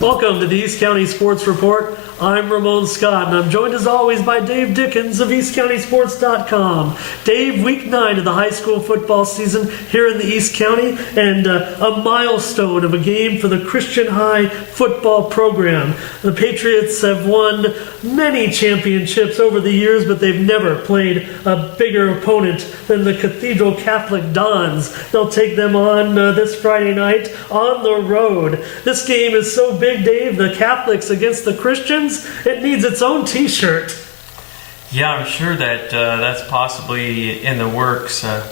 Welcome to the East County Sports Report. I'm Ramon Scott, and I'm joined as always by Dave Dickens of EastCountySports.com. Dave, week 9 of the high school football season here in the East County, and a milestone of a game for the Christian High football program. The Patriots have won many championships over the years, but they've never played a bigger opponent than the Cathedral Catholic Dons. They'll take them on this Friday night on the road. This game is so big, Dave, the Catholics against the Christians, it needs its own t-shirt. Yeah, I'm sure that that's possibly in the works. I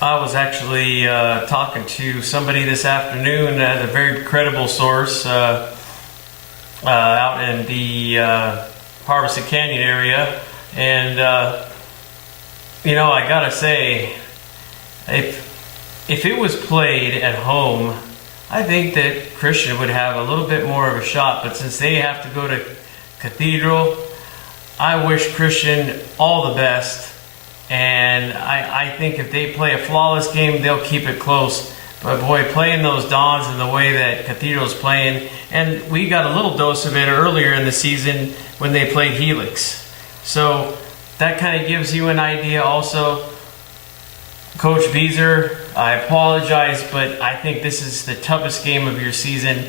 was actually talking to somebody this afternoon at a very credible source out in the Harvested Canyon area, and I gotta say, if it was played at home, I think that Christian would have a little bit more of a shot, but since they have to go to Cathedral, I wish Christian all the best, and I think if they play a flawless game, they'll keep it close. But boy, playing those Dons in the way that Cathedral's playing, and we got a little dose of it earlier in the season when they played Helix. So that kind of gives you an idea also. Coach Beezer, I apologize, but I think this is the toughest game of your season.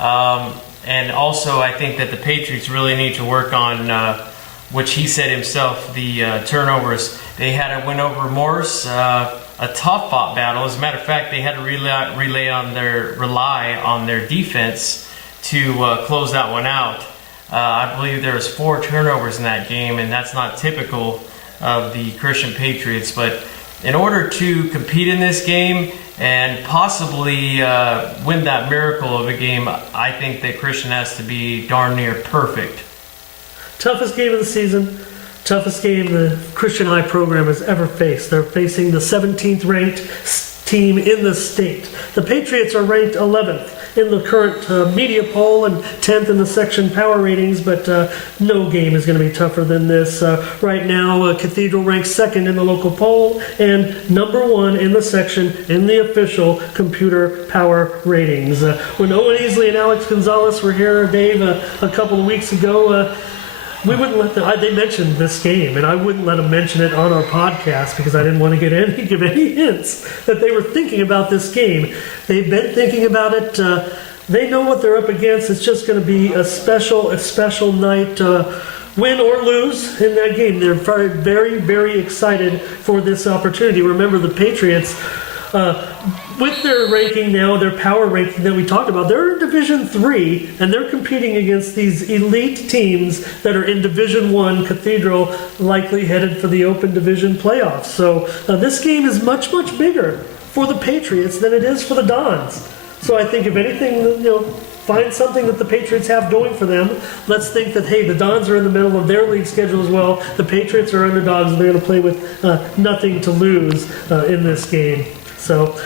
And also, I think that the Patriots really need to work on, which he said himself, the turnovers. They had to win over Morse, a tough-fought battle. As a matter of fact, they had to rely on their defense to close that one out. I believe there was 4 turnovers in that game, and that's not typical of the Christian Patriots. But in order to compete in this game and possibly win that miracle of a game, I think that Christian has to be darn near perfect. Toughest game of the season, toughest game the Christian High program has ever faced. They're facing the 17th ranked team in the state. The Patriots are ranked 11th in the current media poll and 10th in the section power ratings, but no game is going to be tougher than this. Right now, Cathedral ranks 2nd in the local poll and number 1 in the section in the official computer power ratings. When Owen Easley and Alex Gonzalez were here, Dave, a couple of weeks ago, we wouldn't let them. They mentioned this game, and I wouldn't let them mention it on our podcast because I didn't want to give any hints that they were thinking about this game. They've been thinking about it. They know what they're up against. It's just going to be a special night, win or lose in that game. They're very, very excited for this opportunity. Remember, the Patriots, with their ranking now, their power ranking that we talked about, they're in Division 3, and they're competing against these elite teams that are in Division 1, Cathedral, likely headed for the Open Division playoffs. So this game is much, much bigger for the Patriots than it is for the Dons. So I think if anything, find something that the Patriots have going for them. Let's think that, hey, the Dons are in the middle of their league schedule as well. The Patriots are underdogs, and they're going to play with nothing to lose in this game. So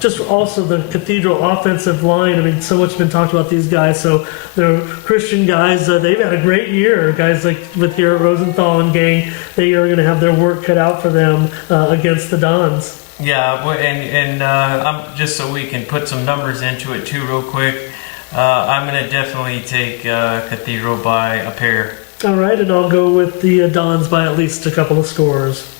just also the Cathedral offensive line. I mean, so much has been talked about these guys. So they're Christian guys. They've had a great year. Guys like with here Rosenthal and gang, they are going to have their work cut out for them against the Dons. Yeah, and I'm just so we can put some numbers into it too real quick. I'm going to definitely take Cathedral by a pair. All right, and I'll go with the Dons by at least a couple of scores.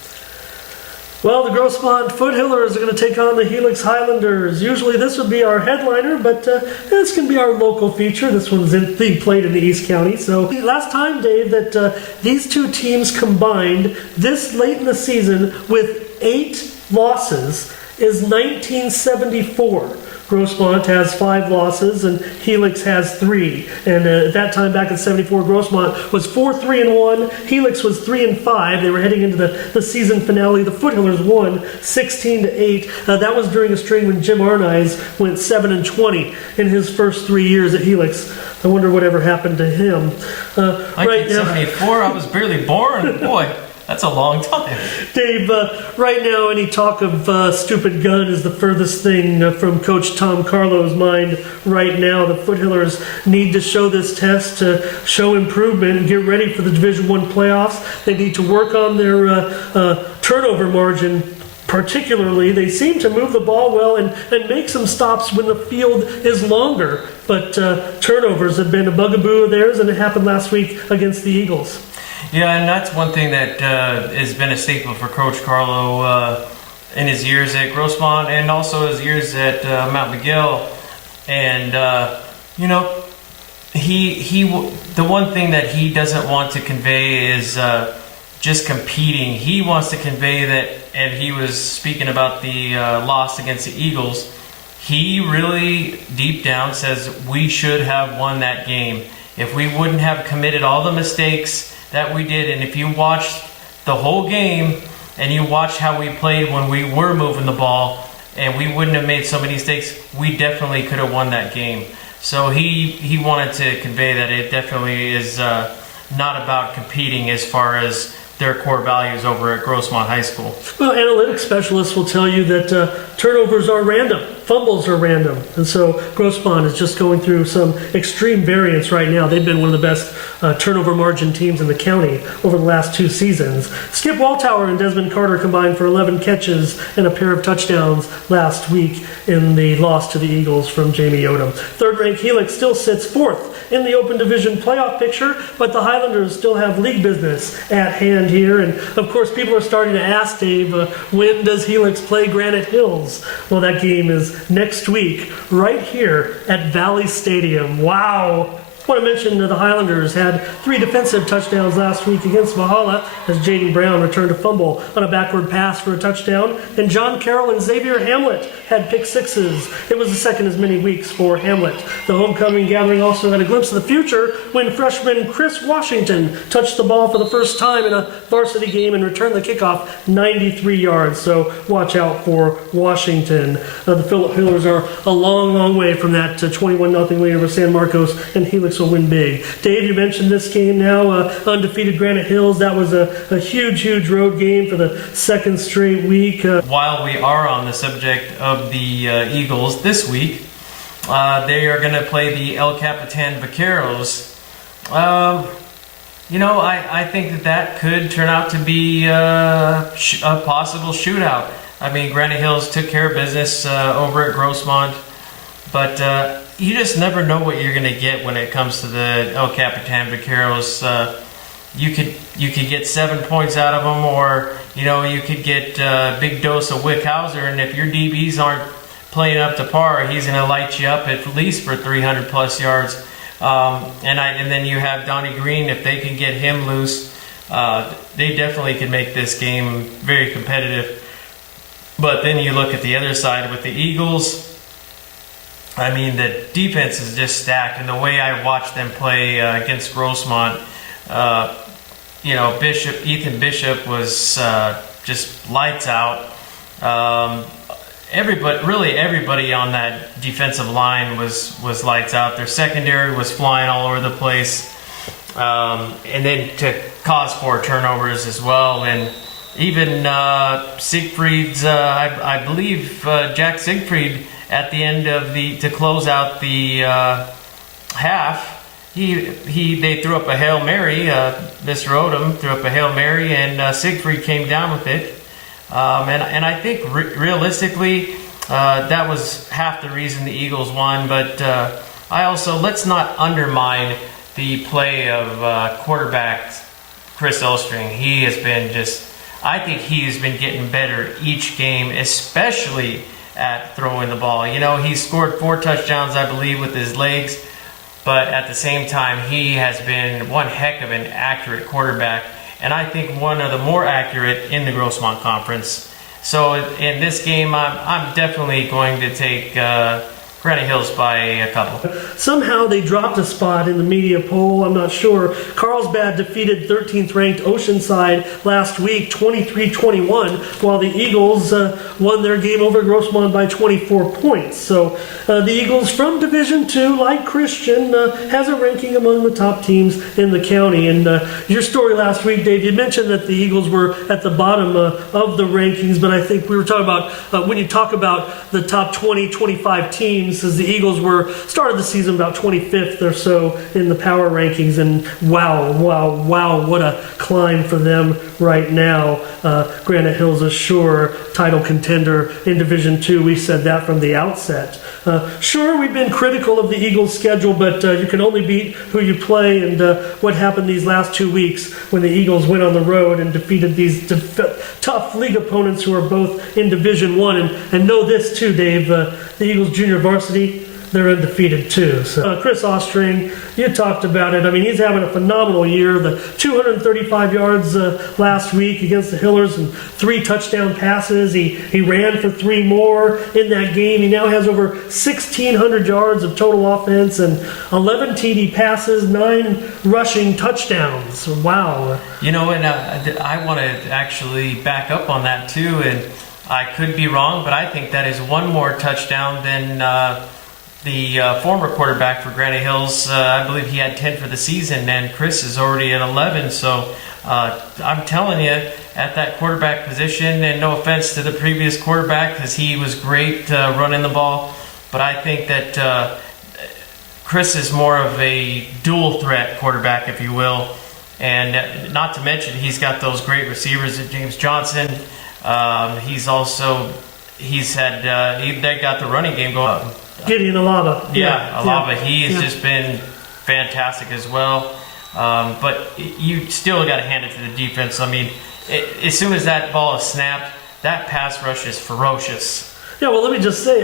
Well, the Grossmont Foothillers are going to take on the Helix Highlanders. Usually this would be our headliner, but this can be our local feature. This one's being played in the East County. So last time, Dave, that these two teams combined this late in the season with 8 losses is 1974. Grossmont has 5 losses and Helix has 3. And at that time, back in '74, Grossmont was 4-3-1. Helix was 3-5. They were heading into the season finale. The Foothillers won 16-8. That was during a string when Jim Arnies went 7-20 in his first 3 years at Helix. I wonder whatever happened to him. 1974, I was barely born. Boy. That's a long time. Dave, right now any talk of stupid gun is the furthest thing from Coach Tom Carlo's mind right now. The Foothillers need to show this test to show improvement and get ready for the Division I playoffs. They need to work on their turnover margin particularly. They seem to move the ball well and make some stops when the field is longer. But turnovers have been a bugaboo of theirs, and it happened last week against the Eagles. Yeah, and that's one thing that has been a staple for Coach Carlo in his years at Grossmont and also his years at Mount Miguel. And, the one thing that he doesn't want to convey is just competing. He wants to convey that, and he was speaking about the loss against the Eagles. He really, deep down, says we should have won that game. If we wouldn't have committed all the mistakes that we did, and if you watched the whole game and you watched how we played when we were moving the ball and we wouldn't have made so many mistakes, we definitely could have won that game. So he wanted to convey that it definitely is not about competing as far as their core values over at Grossmont High School. Well, analytics specialists will tell you that turnovers are random, fumbles are random, and so Grossmont is just going through some extreme variance right now. They've been one of the best turnover margin teams in the county over the last 2 seasons. Skip Waltower and Desmond Carter combined for 11 catches and a pair of touchdowns last week in the loss to the Eagles from Jamie Odom. Third-ranked Helix still sits 4th in the Open Division playoff picture, but the Highlanders still have league business at hand here. And of course, people are starting to ask, Dave, when does Helix play Granite Hills? Well, that game is next week, right here at Valley Stadium. Wow! I want to mention that the Highlanders had 3 defensive touchdowns last week against Valhalla as Jaden Brown returned a fumble on a backward pass for a touchdown, and John Carroll and Xavier Hamlet had pick sixes. It was the second as many weeks for Hamlet. The homecoming gathering also had a glimpse of the future when freshman Chris Washington touched the ball for the first time in a varsity game and returned the kickoff 93 yards. So watch out for Washington. The Phillip Hillers are a long, long way from that 21-0 lead over San Marcos, and Helix will win big. Dave, you mentioned this game now, undefeated Granite Hills. That was a huge, huge road game for the second straight week. While we are on the subject of the Eagles this week, they are going to play the El Capitan Vaqueros. I think that could turn out to be a possible shootout. I mean, Granite Hills took care of business over at Grossmont, but you just never know what you're going to get when it comes to the El Capitan Vaqueros. You could get 7 points out of them, or you could get a big dose of Wickhauser, and if your DBs aren't playing up to par, he's going to light you up at least for 300 plus yards. And then you have Donnie Green. If they can get him loose, they definitely can make this game very competitive. But then you look at the other side with the Eagles. I mean, the defense is just stacked, and the way I watched them play against Grossmont, Ethan Bishop was just lights out. Everybody on that defensive line was lights out. Their secondary was flying all over the place, and then to cause 4 turnovers as well. And even Siegfried's, I believe Jack Siegfried, at the end of to close out the half, they threw up a Hail Mary. Mr. Odom threw up a Hail Mary, and Siegfried came down with it. And I think realistically, that was half the reason the Eagles won. But let's not undermine the play of quarterback Chris Elstring. He has been I think he has been getting better each game, especially at throwing the ball. He scored 4 touchdowns, I believe, with his legs, but at the same time, he has been one heck of an accurate quarterback, and I think one of the more accurate in the Grossmont Conference. So in this game, I'm definitely going to take Granite Hills by a couple. Somehow they dropped a spot in the media poll. I'm not sure. Carlsbad defeated 13th ranked Oceanside last week 23-21, while the Eagles won their game over Grossmont by 24 points. So the Eagles from Division II, like Christian, has a ranking among the top teams in the county. And your story last week, Dave, you mentioned that the Eagles were at the bottom of the rankings, but I think we were talking about when you talk about the top 20, 25 teams, games as the Eagles started the season about 25th or so in the power rankings, and wow, what a climb for them right now. Granite Hills is sure title contender in Division II. We said that from the outset. Sure, we've been critical of the Eagles' schedule, but you can only beat who you play, and what happened these last 2 weeks when the Eagles went on the road and defeated these tough league opponents who are both in Division I. And know this too, Dave, the Eagles junior varsity, they're undefeated too. So Chris Ostring, you talked about it. I mean, he's having a phenomenal year. The 235 yards last week against the Hillers and 3 touchdown passes. He ran for 3 more in that game. He now has over 1,600 yards of total offense and 11 TD passes, 9 rushing touchdowns. Wow. And I want to actually back up on that too, and I could be wrong, but I think that is one more touchdown than the former quarterback for Granite Hills. I believe he had 10 for the season, and Chris is already at 11. So I'm telling you, at that quarterback position, and no offense to the previous quarterback because he was great running the ball, but I think that Chris is more of a dual threat quarterback, if you will. And not to mention, he's got those great receivers, James Johnson. They got the running game going. Gideon Alaba. Alaba. He has just been fantastic as well. But you still got to hand it to the defense. I mean, as soon as that ball is snapped, that pass rush is ferocious. Yeah, well, let me just say,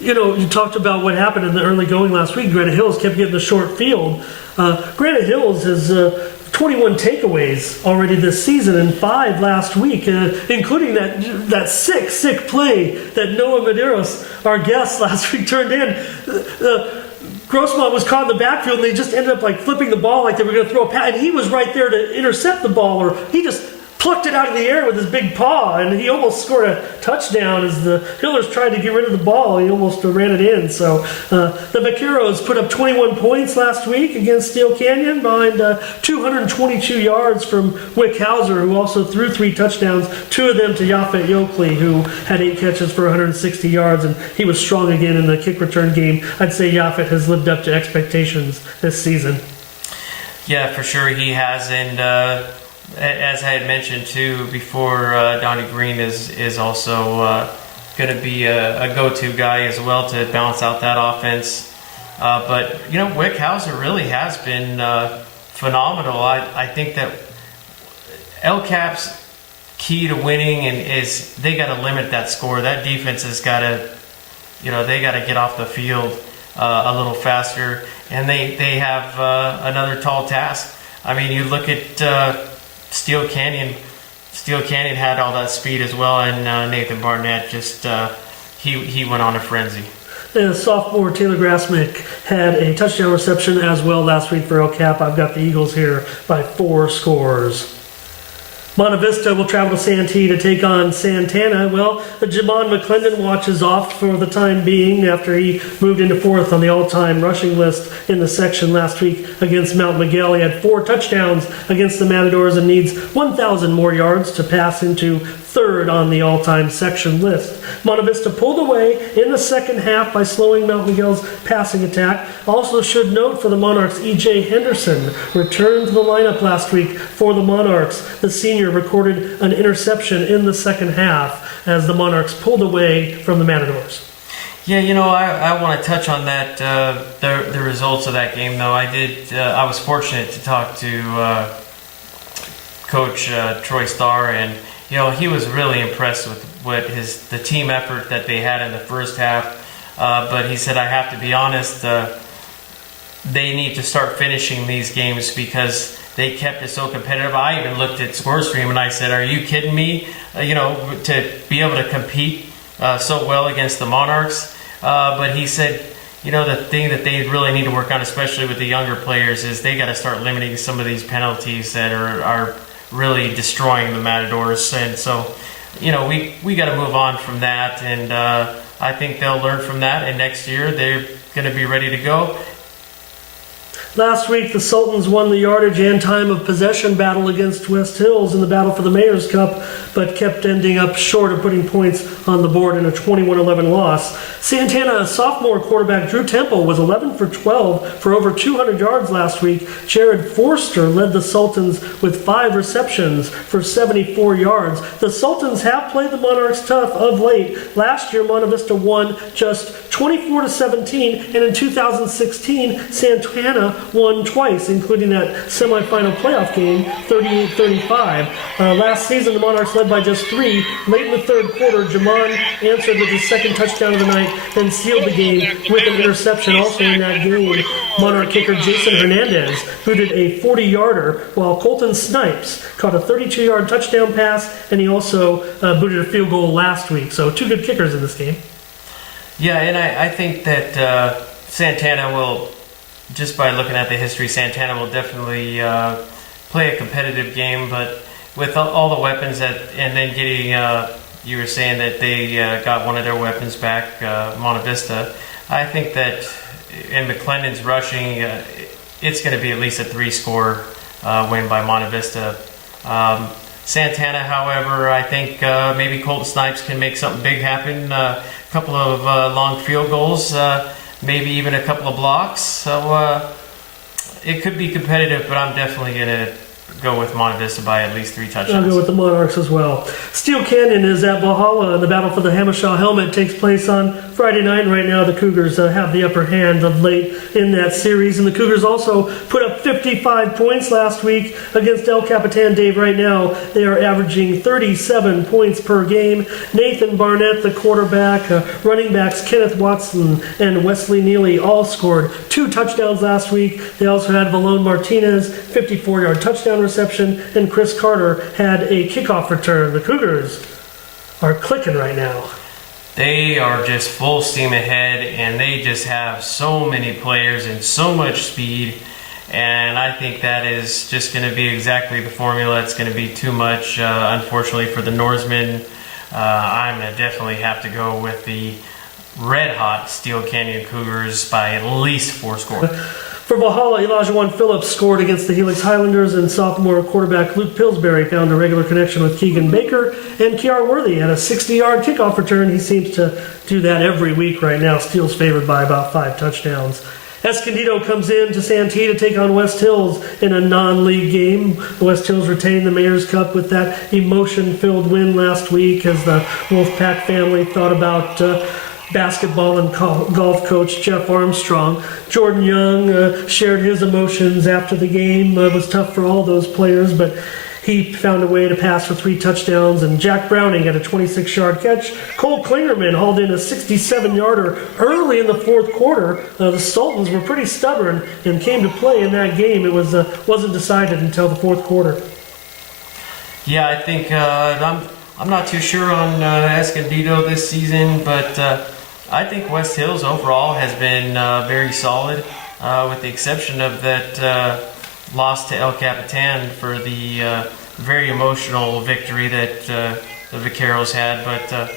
you talked about what happened in the early going last week. Granite Hills kept getting the short field. Granite Hills has 21 takeaways already this season and 5 last week, including that sick play that Noah Medeiros, our guest last week, turned in. Grossmont was caught in the backfield, and they just ended up flipping the ball like they were going to throw a pass, and he was right there to intercept the ball, or he just plucked it out of the air with his big paw, and he almost scored a touchdown as the Hillers tried to get rid of the ball. He almost ran it in. So the Vaqueros put up 21 points last week against Steel Canyon behind 222 yards from Wickhauser, who also threw 3 touchdowns, 2 of them to Yaphet Yokley, who had 8 catches for 160 yards, and he was strong again in the kick return game. I'd say Yaphet has lived up to expectations this season. Yeah, for sure he has, and as I had mentioned too before, Donnie Green is also going to be a go-to guy as well to balance out that offense. But Wickhauser really has been phenomenal. I think that LCAP's key to winning is they got to limit that score. That defense has got to, they got to get off the field a little faster, and they have another tall task. I mean, you look at Steel Canyon had all that speed as well, and Nathan Barnett he went on a frenzy. And sophomore Taylor Grassmick had a touchdown reception as well last week for El Cap. I've got the Eagles here by 4 scores. Monte Vista will travel to Santee to take on Santana. Well, Jamon McClendon watches off for the time being after he moved into 4th on the all-time rushing list in the section last week against Mount Miguel. He had 4 touchdowns against the Matadors and needs 1,000 more yards to pass into 3rd on the all-time section list. Monte Vista pulled away in the second half by slowing Mount Miguel's passing attack. Also should note for the Monarchs, E.J. Henderson returned to the lineup last week for the Monarchs. The senior recorded an interception in the second half as the Monarchs pulled away from the Matadors. Yeah, I want to touch on that, the results of that game, though. I was fortunate to talk to Coach Troy Starr, and he was really impressed with the team effort that they had in the first half. But he said, I have to be honest, they need to start finishing these games because they kept it so competitive. I even looked at ScoreStream and I said, are you kidding me? To be able to compete so well against the Monarchs. But he said, the thing that they really need to work on, especially with the younger players, is they got to start limiting some of these penalties that are really destroying the Matadors. And so, we got to move on from that. And I think they'll learn from that. And next year, they're going to be ready to go. Last week, the Sultans won the yardage and time of possession battle against West Hills in the battle for the Mayor's Cup, but kept ending up short of putting points on the board in a 21-11 loss. Santana sophomore quarterback Drew Temple was 11 for 12 for over 200 yards last week. Jared Forster led the Sultans with 5 receptions for 74 yards. The Sultans have played the Monarchs tough of late. Last year, Monte Vista won just 24-17, and in 2016, Santana won twice, including that semifinal playoff game, 38-35. Last season, the Monarchs led by just 3. Late in the third quarter, Jamon answered with his second touchdown of the night, then sealed the game with an interception. Also in that game, Monarch kicker Jason Hernandez booted a 40-yarder, while Colton Snipes caught a 32-yard touchdown pass, and he also booted a field goal last week. So 2 good kickers in this game. Yeah, and I think that Santana will, just by looking at the history, Santana will definitely play a competitive game, but with all the weapons and then getting, you were saying that they got one of their weapons back, Monte Vista. I think that in McClendon's rushing, it's going to be at least a 3-score win by Monte Vista. Santana, however, I think maybe Colton Snipes can make something big happen. A couple of long field goals, maybe even a couple of blocks. So it could be competitive, but I'm definitely going to go with Monte Vista by at least 3 touchdowns. I'll go with the Monarchs as well. Steel Canyon is at Valhalla, and the battle for the Hamashaw helmet takes place on Friday night. Right now, the Cougars have the upper hand of late in that series, and the Cougars also put up 55 points last week against El Capitan. Dave, right now, they are averaging 37 points per game. Nathan Barnett, the quarterback, running backs Kenneth Watson and Wesley Neely all scored 2 touchdowns last week. They also had Valone Martinez, 54-yard touchdown reception, and Chris Carter had a kickoff return. The Cougars are clicking right now. They are just full steam ahead, and they just have so many players and so much speed, and I think that is just going to be exactly the formula. It's going to be too much, unfortunately, for the Norsemen. I'm going to definitely have to go with the red-hot Steel Canyon Cougars by at least 4 scores. For Valhalla, Elijah Phillips scored against the Helix Highlanders, and sophomore quarterback Luke Pillsbury found a regular connection with Keegan Baker, and Kiar Worthy had a 60-yard kickoff return. He seems to do that every week right now. Steele's favored by about 5 touchdowns. Escondido comes in to Santee to take on West Hills in a non-league game. West Hills retained the Mayor's Cup with that emotion-filled win last week as the Wolfpack family thought about basketball and golf coach Jeff Armstrong. Jordan Young shared his emotions after the game. It was tough for all those players, but he found a way to pass for 3 touchdowns, and Jack Browning had a 26-yard catch. Cole Klingerman hauled in a 67-yarder early in the fourth quarter. The Sultans were pretty stubborn and came to play in that game. It wasn't decided until the fourth quarter. Yeah, I think I'm not too sure on Escondido this season, but I think West Hills overall has been very solid, with the exception of that loss to El Capitan for the very emotional victory that the Vaqueros had. But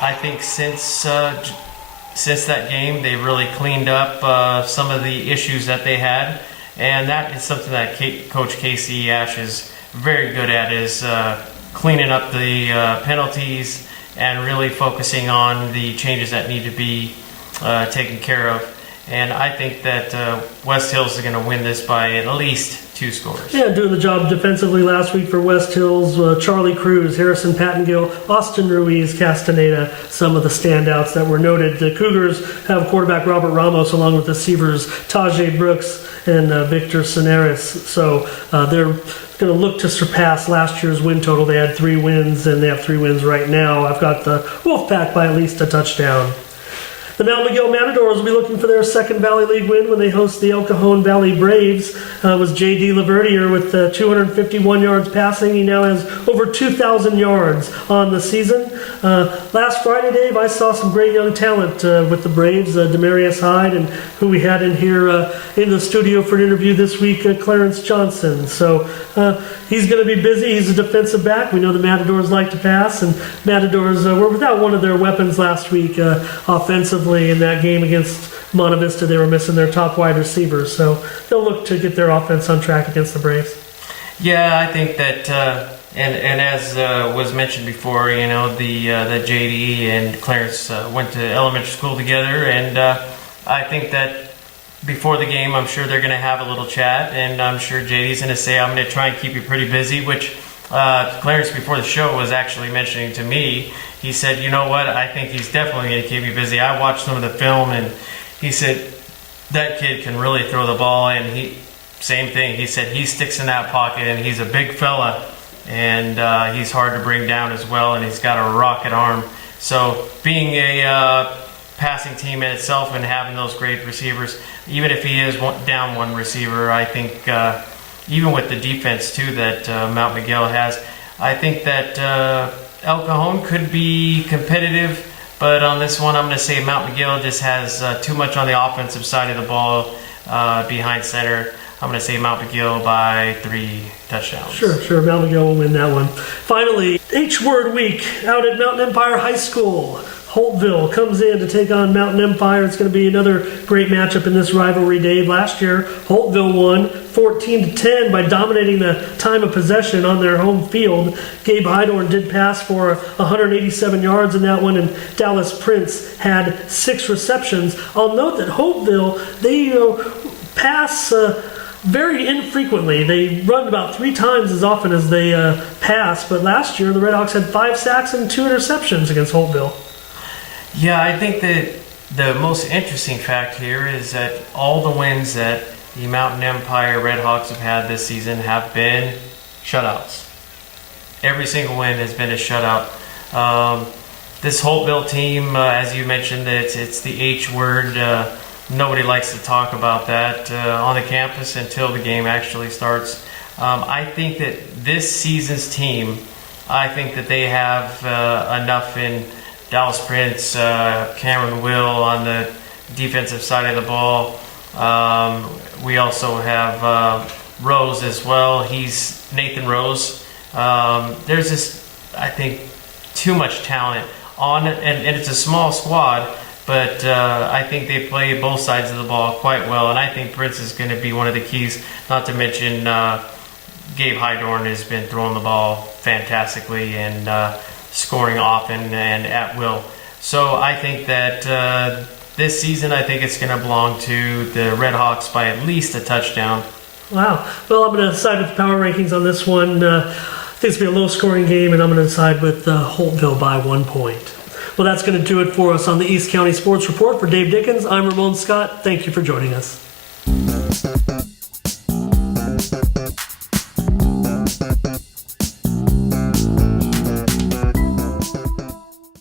I think since that game, they really cleaned up some of the issues that they had, and that is something that Coach Casey Ash is very good at, is cleaning up the penalties and really focusing on the changes that need to be taken care of. And I think that West Hills is going to win this by at least 2 scores. Yeah, doing the job defensively last week for West Hills. Charlie Cruz, Harrison Pattengill, Austin Ruiz, Castaneda, some of the standouts that were noted. The Cougars have quarterback Robert Ramos along with receivers Tajay Brooks and Victor Cineris. So they're going to look to surpass last year's win total. They had 3 wins, and they have 3 wins right now. I've got the Wolfpack by at least a touchdown. The Mount Miguel Matadors will be looking for their second Valley League win when they host the El Cajon Valley Braves. It was J.D. Laverdier with 251 yards passing. He now has over 2,000 yards on the season. Last Friday, Dave, I saw some great young talent with the Braves, Demarius Hyde, and who we had in here in the studio for an interview this week, Clarence Johnson. So he's going to be busy. He's a defensive back. We know the Matadors like to pass, and Matadors were without one of their weapons last week offensively in that game against Monte Vista, they were missing their top wide receivers. So they'll look to get their offense on track against the Braves. Yeah, I think that, and as was mentioned before, you know, the JD and Clarence went to elementary school together, and I think that before the game, I'm sure they're going to have a little chat, and I'm sure JD's going to say, I'm going to try and keep you pretty busy, which Clarence before the show was actually mentioning to me. He said, you know what, I think he's definitely going to keep me busy. I watched some of the film, and he said, that kid can really throw the ball, and same thing. He said he sticks in that pocket, and he's a big fella, and he's hard to bring down as well, and he's got a rocket arm. So being a passing team in itself and having those great receivers, even if he is down one receiver, I think even with the defense too that Mount Miguel has, I think that El Cajon could be competitive. But on this one, I'm going to say Mount Miguel just has too much on the offensive side of the ball behind center. I'm going to say Mount Miguel by 3 touchdowns. Sure. Mount Miguel will win that one. Finally, H-Word Week out at Mountain Empire High School. Holtville comes in to take on Mountain Empire. It's going to be another great matchup in this rivalry day. Last year, Holtville won 14-10 by dominating the time of possession on their home field. Gabe Hydorn did pass for 187 yards in that one, and Dallas Prince had 6 receptions. I'll note that Holtville, they pass very infrequently. They run about 3 times as often as they pass, but last year the Redhawks had 5 sacks and 2 interceptions against Holtville. Yeah, I think that the most interesting fact here is that all the wins that the Mountain Empire Redhawks have had this season have been shutouts. Every single win has been a shutout. This Holtville team, as you mentioned, it's the H word. Nobody likes to talk about that on the campus until the game actually starts. I think that this season's team, I think that they have enough in Dallas Prince, Cameron Will on the defensive side of the ball. We also have Rose as well. He's Nathan Rose. There's just, I think, too much talent on it, and it's a small squad, but I think they play both sides of the ball quite well, and I think Prince is going to be one of the keys, not to mention Gabe Hydorn has been throwing the ball fantastically and scoring often and at will. So I think that this season, I think it's going to belong to the Redhawks by at least a touchdown. Wow. Well, I'm going to side with the power rankings on this one. I think it's going to be a low-scoring game, and I'm going to side with Holtville by 1 point. Well, that's going to do it for us on the East County Sports Report. For Dave Dickens, I'm Ramon Scott. Thank you for joining us.